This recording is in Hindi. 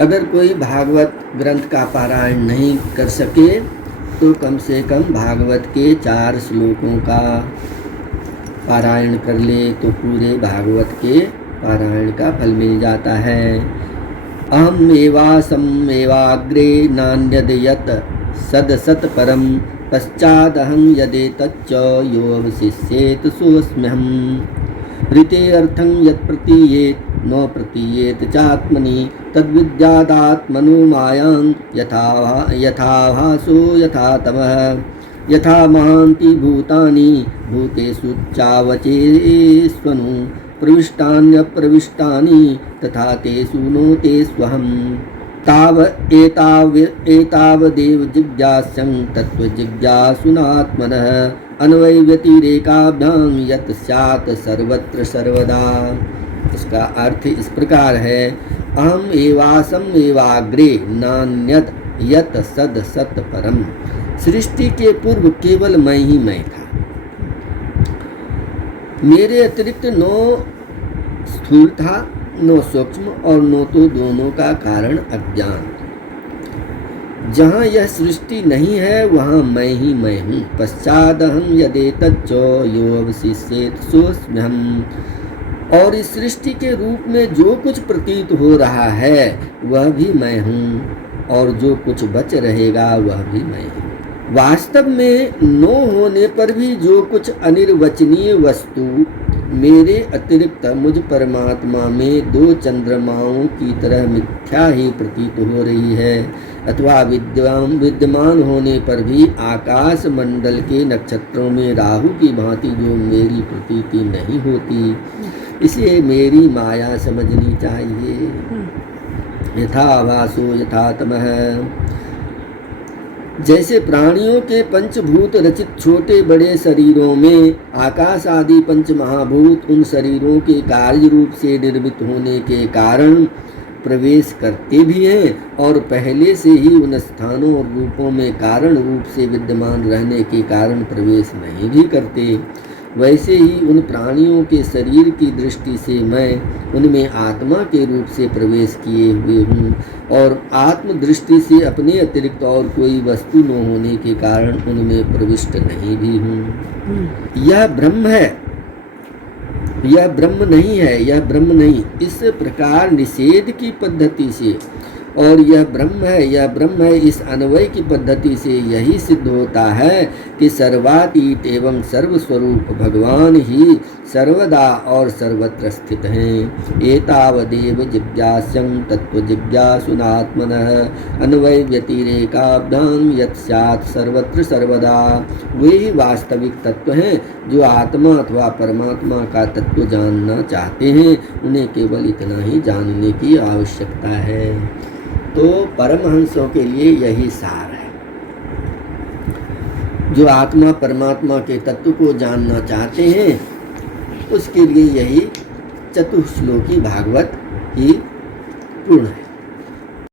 अगर कोई भागवत ग्रंथ का पारायण नहीं कर सके तो कम से कम भागवत के 4 श्लोकों का पारायण कर ले तो पूरे भागवत के पारायण का फल मिल जाता है। अहम एवासम एवाग्रे नान्यद यत् सदसत परम पश्चादहं यदेतच्च योऽवशिष्येत सोऽस्म्यहम्। ऋते अर्थं यत् प्रतीयेत न प्रतीयेत चात्मनि तद्विद्यादात्मनो मायां यथा भासो यथा तमः यथा महान्ति भूतानि भूतेषु चावचेष्वनु प्रविष्टान्यप्रविष्टानि तथा तेषु नो तेष्वहम्। एतावदेव जिज्ञास्यं तत्त्वजिज्ञासुनात्मनः अन्वय व्यतिरेकाभ्यां यत् स्यात् सर्वत्र सर्वदा। इसका अर्थ इस प्रकार है, अहम एवासम एवाग्रे नान्यत यत सद सत परम। सृष्टि के पूर्व केवल मैं ही मैं था। मेरे अतिरिक्त नो स्थूल था, नो सूक्ष्म और नो तो दोनों का कारण अज्ञान। जहाँ यह सृष्टि नहीं है वहाँ मैं ही मैं हूँ। पश्चादहं यदेतच्च योऽवशिष्येत सोऽस्म्यहम्। और इस सृष्टि के रूप में जो कुछ प्रतीत हो रहा है वह भी मैं हूँ और जो कुछ बच रहेगा वह भी मैं हूँ। वास्तव में न होने पर भी जो कुछ अनिर्वचनीय वस्तु मेरे अतिरिक्त मुझ परमात्मा में 2 चंद्रमाओं की तरह मिथ्या ही प्रतीत हो रही है, अथवा विद्यमान होने पर भी आकाश मंडल के नक्षत्रों में राहु की भांति जो मेरी प्रतीति नहीं होती, इसे मेरी माया समझनी चाहिए। यथा भासो यथा तमः। जैसे प्राणियों के पंचभूत रचित छोटे बड़े शरीरों में आकाश आदि पंच महाभूत उन शरीरों के कार्य रूप से निर्मित होने के कारण प्रवेश करते भी हैं और पहले से ही उन स्थानों और रूपों में कारण रूप से विद्यमान रहने के कारण प्रवेश नहीं भी करते, वैसे ही उन प्राणियों के शरीर की दृष्टि से मैं उनमें आत्मा के रूप से प्रवेश किए हुए हूँ और आत्म दृष्टि से अपने अतिरिक्त और कोई वस्तु न होने के कारण उनमें प्रविष्ट नहीं भी हूँ। यह ब्रह्म है, यह ब्रह्म नहीं है, यह ब्रह्म नहीं, इस प्रकार निषेध की पद्धति से और यह ब्रह्म है, यह ब्रह्म है इस अन्वय की पद्धति से यही सिद्ध होता है कि सर्वातीत एवं सर्वस्वरूप भगवान ही सर्वदा और सर्वत्र स्थित हैं। एतावदेव जिज्ञास्यं तत्त्वजिज्ञासुनात्मनः अन्वय व्यतिरेकाभ्यां यत् स्यात् सर्वत्र सर्वदा। वे ही वास्तविक तत्व हैं जो आत्मा अथवा परमात्मा का तत्व जानना चाहते हैं, उन्हें केवल इतना ही जानने की आवश्यकता है। तो परमहंसों के लिए यही सार है। जो आत्मा परमात्मा के तत्व को जानना चाहते हैं उसके लिए यही चतुश्लोकी भागवत ही पूर्ण है।